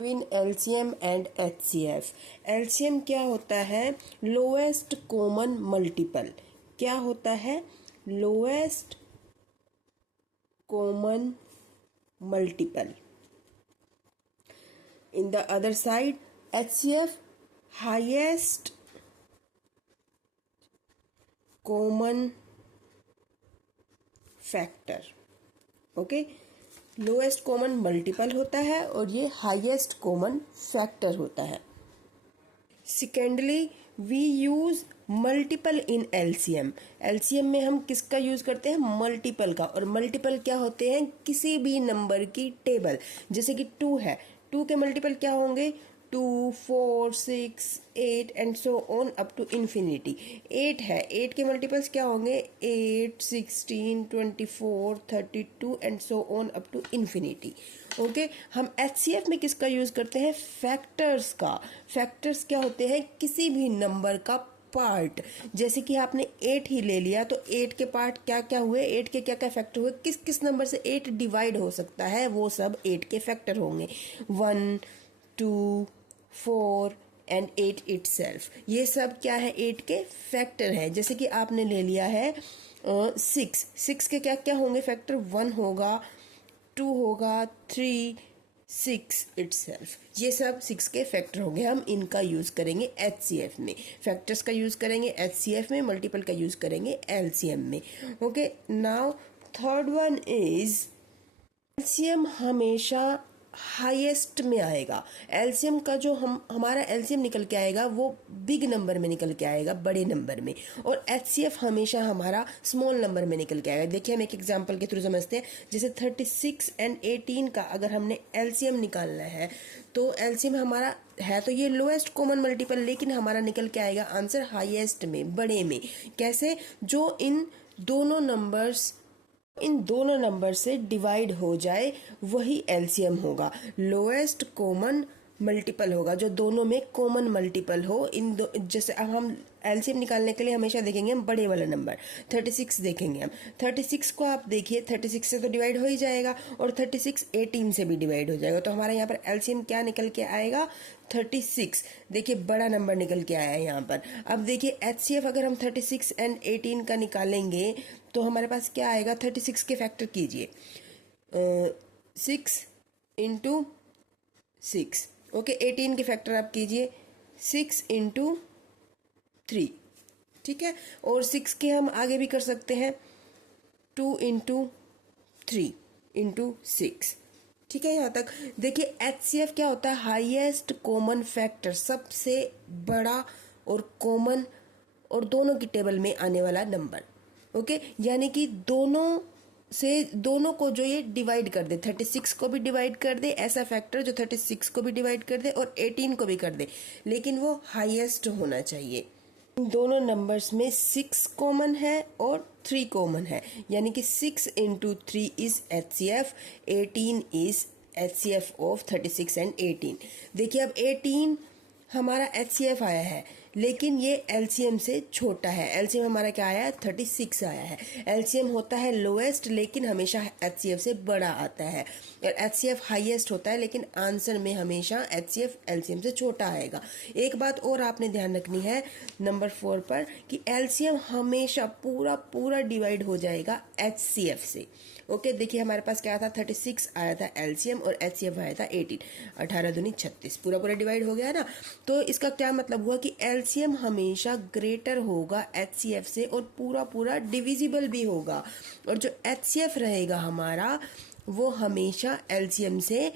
Between LCM and HCF. LCM क्या होता है? Lowest common multiple. क्या होता है? Lowest common multiple. In the other side HCF highest common factor. Okay, lowest common multiple होता है और ये हाईएस्ट कॉमन फैक्टर होता है। Secondly we use multiple in LCM. LCM में हम किसका यूज करते हैं? मल्टीपल का। और मल्टीपल क्या होते हैं? किसी भी नंबर की टेबल। जैसे कि 2 है, 2 के मल्टीपल क्या होंगे? 2, 4, 6, 8 and so on up to infinity. 8 है, 8 के मल्टीपल्स क्या होंगे? 8, 16, 24, 32 and so on up to infinity. Okay, हम एचसीएफ में किसका यूज करते हैं? फैक्टर्स का। फैक्टर्स क्या होते हैं? किसी भी नंबर का पार्ट। जैसे कि आपने 8 ही ले लिया तो 8 के पार्ट क्या क्या हुए? 8 के क्या क्या फैक्टर हुए? किस किस नंबर से 8 डिवाइड हो सकता है? वो सब 8 के फैक्टर होंगे। 1, 2, 4 एंड 8 इटसेल्फ। ये सब क्या है? 8 के फैक्टर हैं। जैसे कि आपने ले लिया है 6 के क्या क्या होंगे फैक्टर? 1 होगा, 2 होगा, 3, 6 इटसेल्फ। ये सब 6 के फैक्टर होंगे। हम इनका यूज करेंगे एचसीएफ में। फैक्टर्स का यूज करेंगे एचसीएफ में, मल्टीपल का यूज करेंगे एलसीएम में। Okay, now third one is LCM हमेशा हाईएस्ट में आएगा। एलसीएम का जो हमारा एलसीएम निकल के आएगा वो बिग नंबर में निकल के आएगा, बड़े नंबर में। और एचसीएफ हमेशा हमारा स्मॉल नंबर में निकल के आएगा। देखिए, हम एक एग्जांपल के थ्रू समझते हैं। जैसे 36 एंड 18 का अगर हमने एलसीएम निकालना है तो एलसीएम हमारा है तो ये लोएस्ट कॉमन मल्टीपल, लेकिन हमारा निकल के आएगा आंसर हाईएस्ट में, बड़े में। कैसे? जो इन दोनों नंबर से डिवाइड हो जाए वही एलसीएम होगा। लोएस्ट कॉमन मल्टीपल होगा जो दोनों में कॉमन मल्टीपल हो। जैसे अब हम एलसीएम निकालने के लिए हमेशा देखेंगे हम बड़े वाला नंबर 36 देखेंगे। हम 36 को आप देखिए, 36 से तो डिवाइड हो ही जाएगा और 36 18 से भी डिवाइड हो जाएगा। तो हमारा यहाँ पर एलसीएम क्या निकल के आएगा? 36। देखिए, बड़ा नंबर निकल के आया है यहाँ पर। अब देखिए एचसीएफ अगर हम 36 एंड 18 का निकालेंगे तो हमारे पास क्या आएगा? 36 के फैक्टर कीजिए, 6 इंटू 6। ओके, 18 के फैक्टर आप कीजिए 6 इंटू 3। ठीक है, और 6 के हम आगे भी कर सकते हैं 2 इंटू 3 इंटू 6। ठीक है, यहाँ तक देखिए एचसीएफ क्या होता है? हाईएस्ट कॉमन फैक्टर, सबसे बड़ा और कॉमन और दोनों की टेबल में आने वाला नंबर। ओके, यानी कि दोनों को जो ये डिवाइड कर दे, 36 को भी डिवाइड कर दे, ऐसा फैक्टर जो 36 को भी डिवाइड कर दे और 18 को भी कर दे, लेकिन वो हाईएस्ट होना चाहिए। इन दोनों नंबर्स में 6 कॉमन है और 3 कॉमन है, यानी कि 6 into 3 is HCF, 18 is HCF of 36 and 18। देखिए, अब 18 हमारा एचसीएफ आया है, लेकिन ये एलसीएम से छोटा है। एलसीएम हमारा क्या आया है? 36 आया है। एलसीएम होता है लोएस्ट, लेकिन हमेशा एचसीएफ से बड़ा आता है। और एचसीएफ हाईएस्ट होता है, लेकिन आंसर में हमेशा एचसीएफ एलसीएम से छोटा आएगा। एक बात और आपने ध्यान रखनी है नंबर 4 पर कि एलसीएम हमेशा पूरा डिवाइड हो जाएगा एचसीएफ से। ओके, देखिए हमारे पास क्या था? 36 आया था एलसीएम और एचसीएफ आया था 18। 18 दूनी 36, पूरा डिवाइड हो गया ना। तो इसका क्या मतलब हुआ कि एलसीएम हमेशा ग्रेटर होगा एचसीएफ से और पूरा डिविजिबल भी होगा। और जो एचसीएफ रहेगा हमारा वो हमेशा एलसीएम से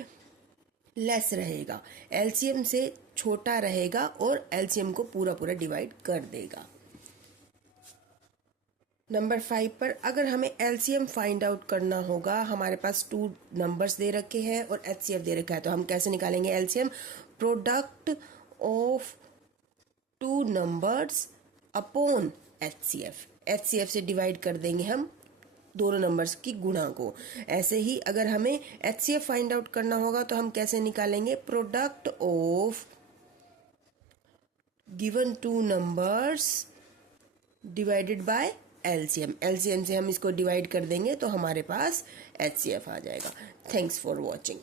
लेस रहेगा, एलसीएम से छोटा रहेगा और एलसीएम को पूरा डिवाइड कर देगा। नंबर 5 पर अगर हमें एलसीएम फाइंड आउट करना होगा, हमारे पास 2 नंबर्स दे रखे हैं और एचसीएफ दे रखा है, तो हम कैसे निकालेंगे LCM? Product of 2 numbers upon HCF. HCF से डिवाइड कर देंगे हम दोनों नंबर्स की गुणा को। ऐसे ही अगर हमें एचसीएफ फाइंड आउट करना होगा तो हम कैसे निकालेंगे? Product of given 2 numbers divided by LCM. LCM से हम इसको डिवाइड कर देंगे तो हमारे पास एचसीएफ आ जाएगा। Thanks for watching.